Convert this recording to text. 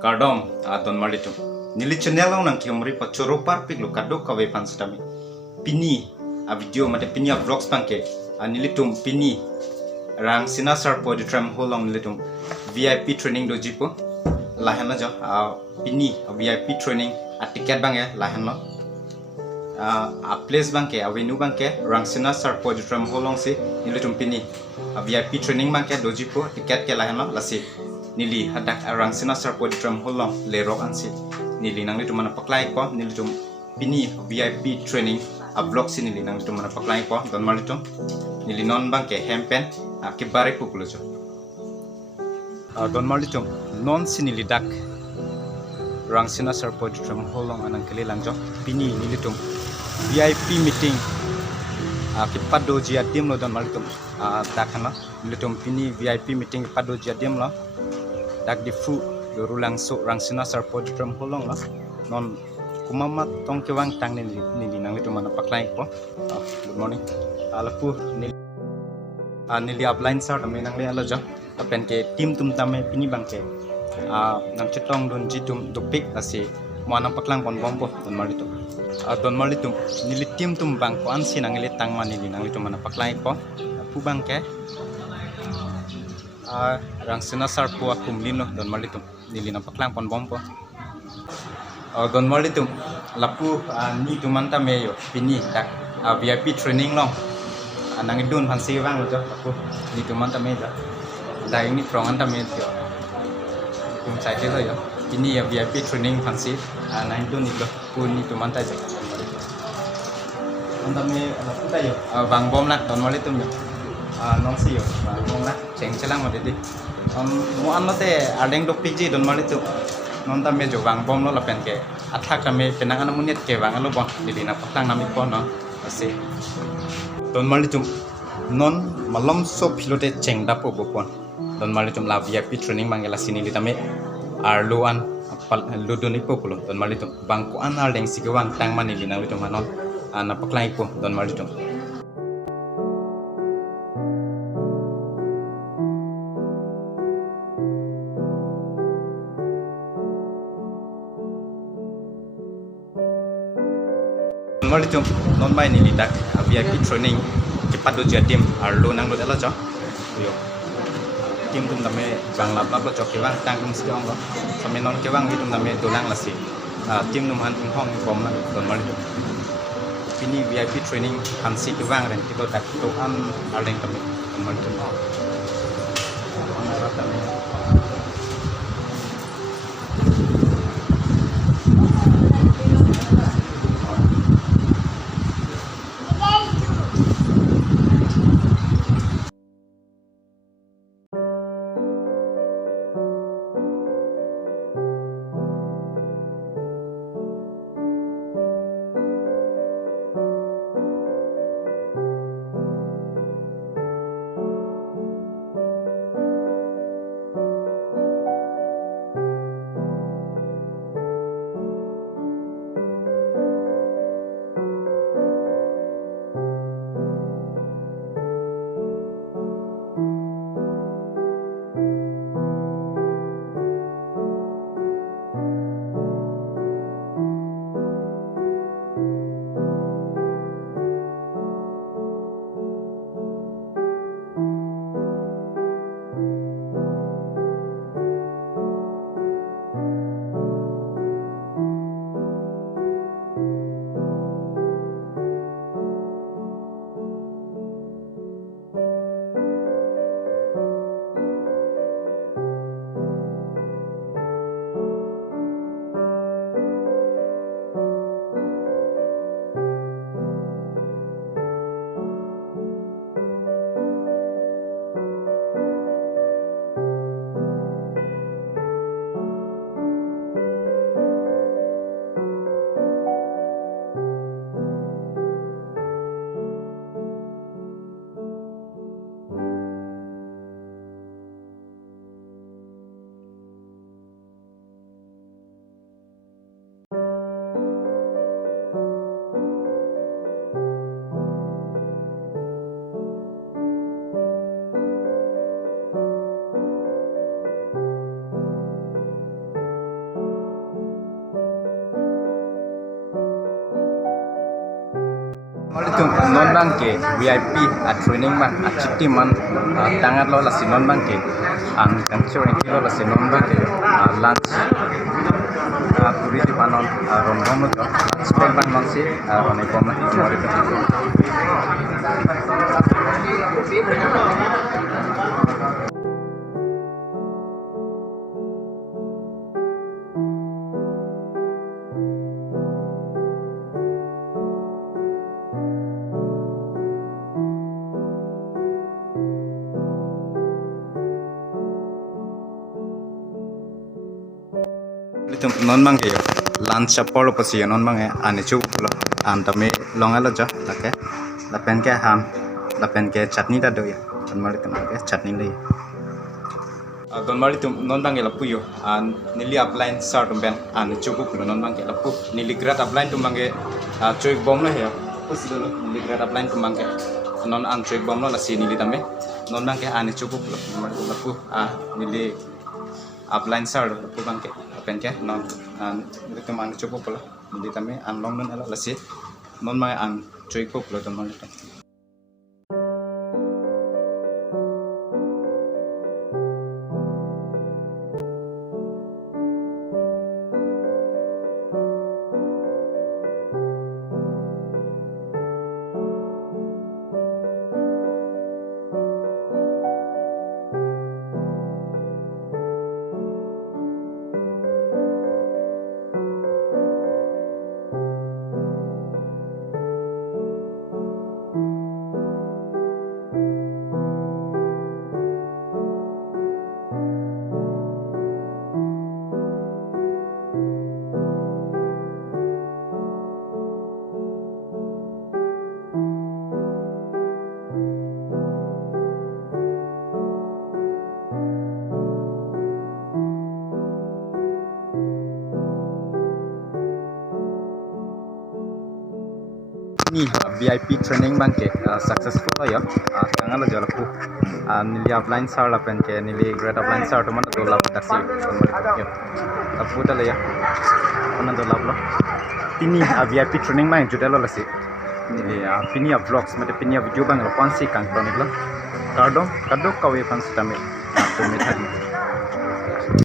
Kardom adon malitum. Nili channel nang kiomri pachoro parpik lo kadok kawe pansitami. Pini a video mate pini a vlogs pangke. Nilitum pini Rangsina Sarpo di tram holong nilitum VIP training do jipo. Lahan lo jo pini VIP training a tiket bang ya lahan lo. A place bangke a venue bangke Rangsina Sarpo di tram holong si nilitum pini a VIP training bangke do jipo tiket ke lahan lo lasi. Nili hadak Rangsina Sarpo di tram holong lerok ansi nili nang litum mana paklai ko nili tum pini VIP training a vlog si nili nang litum mana paklai ko don malitum nili non bangke hempen ke bare pukulo jo don malitum non si nili dak Rangsina Sarpo di tram holong anang kele langjo pini nili tum VIP meeting ke pado jia dim lo don malitum dakana nili tum pini VIP meeting pado jia dim lo dak Diphu Lorulangso Rangsina Sarpo di tram holong lah non kumama tong kewang tang ni nang itu mana paklai ko. Good morning alapu nili upline sar tame nang le ala jo tapen ke tim tum tame pini bangke nang cetong don jitum dopik asi mana paklang pon bompo don malitum nili tim tum bangko ansi nang le tang mani nang itu mana paklai ko pu bangke Rangsina Sarpo akum lino don malitum nili na paklang pon bompo don malitum lapu ni tumanta meyo pini dak VIP training long nang idun hansi wang lo lapu ni tumanta meja da ini prongan ta mejo kum sai te yo pini ya VIP training hansi nang idun itu pun ni tumanta ja anta me lapu ta yo bang bom lah don malitum yo nong si yo bang lah ceng celang made di mo an te adeng do piji don malitum non ta me jo bang bom lo lapen ke athak ta me penang an munit ke bang lo bon di na patang nami ko no ase don malitum non malom so pilote ceng da po pon don malitum la VIP training mangela sini ditame arloan apal ludoni po pulo don malitum bang ko an aldeng sigawang tang mani lina lo manon ana paklai po don malitum malitum non mai ni lidak VIP training cepat do jadim arlo nang do ala jo yo tim tum tame bang lap lap lo jo kewang tang tum siong lo same non kewang hitum tame do nang lasi tim num han hong bom na don malitum pini VIP training han si kewang ren kito dak to an arleng tame don malitum Malitum non bangke VIP at training man at chiti man tangat lo la non bangke an kanchore kilo la non bangke lunch puri di panon rondong lo spek ban man si rone poma Litum non bangke lunch apolo pasi non bangke ane chu lo antame longa lo ja lake lapen ke ham lapen ke chutney da do ya donmali tum ke chutney le donmali tum non bangke lapu yo an nili upline sar tum ben ane chu ku non bangke lapu nili grat upline tum bangke choik bom lo ya pus lo nili grat upline tum bangke non an choik bom lo la si nili tame non bangke ane chu ku lo lapu nili upline sar lapu bangke penke non itu mana cukup lah di kami Anglong non ala lasi non mai an cukup lah teman itu ni VIP training bangke successful lo ya tangal lo jalapu nili upline sar la penke nili grade upline sar to man do la taksi ya tapu ta le ya ona do la ini VIP training mang judelo la si nili pinia vlogs mate pinia video bang lo pansi kang tonik lo kadok kawe pansi tame to me thadi